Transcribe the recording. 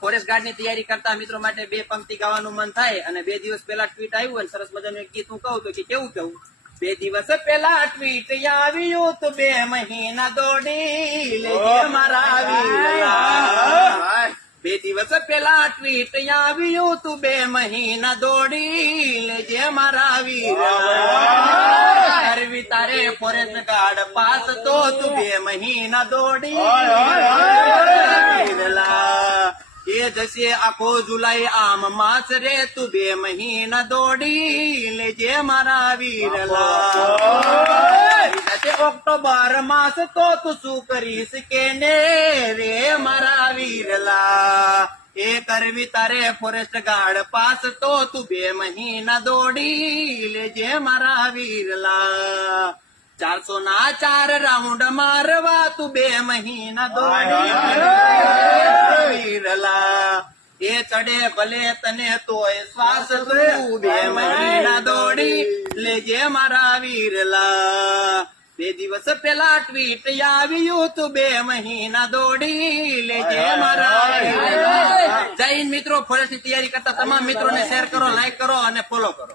forest guard ની તૈયારી કરતા મિત્રો માટે 2 પંક્તિ ગાવાનું મન થાય અને 2 દિવસ પહેલા ટ્વીટ આવ્યું અને સરસ મજાનું એક ગીત હું કહું તો કે કેવું કેવું 2 દિવસ પહેલા ટ્વીટ આવ્યું તો 2 મહિના દોડી લેજે મારા વીરલા 2 દિવસ પહેલા ટ્વીટ આવ્યું તું 2 મહિના દોડી લેજે મારા વીરલા કરવી તારે ફોરેસ્ટ ગાર્ડ પાસ તો તું 2 મહિના દોડી વીરલા એ જશે આખો જુલાઈ આમ માસ રે તું 2 મહિના દોડી લેજે મારા વીરલા ઓક્ટોબર માસ તો તું શું કરીશ કે ને રે મારા વીરલા એ કરવી તારે ફોરેસ્ટ ગાર્ડ પાસ તો તું 2 મહિના દોડી લેજે મારા વીરલા 400 ના 4 રાઉન્ડ મારવા તું 2 મહિના દોડી વીરલા એ ચડે ભલે તને તોય શ્વાસ તું 2 મહિના દોડી લેજે મારા વીરલા 2 દિવસ પહેલા ટ્વીટ આવ્યું તું 2 મહિના દોડી લેજે મારા વીરલા જય હિન્દ મિત્રો ફોરેસ્ટની તૈયારી કરતા તમામ મિત્રોને શેર કરો લાઈક કરો અને ફોલો કરો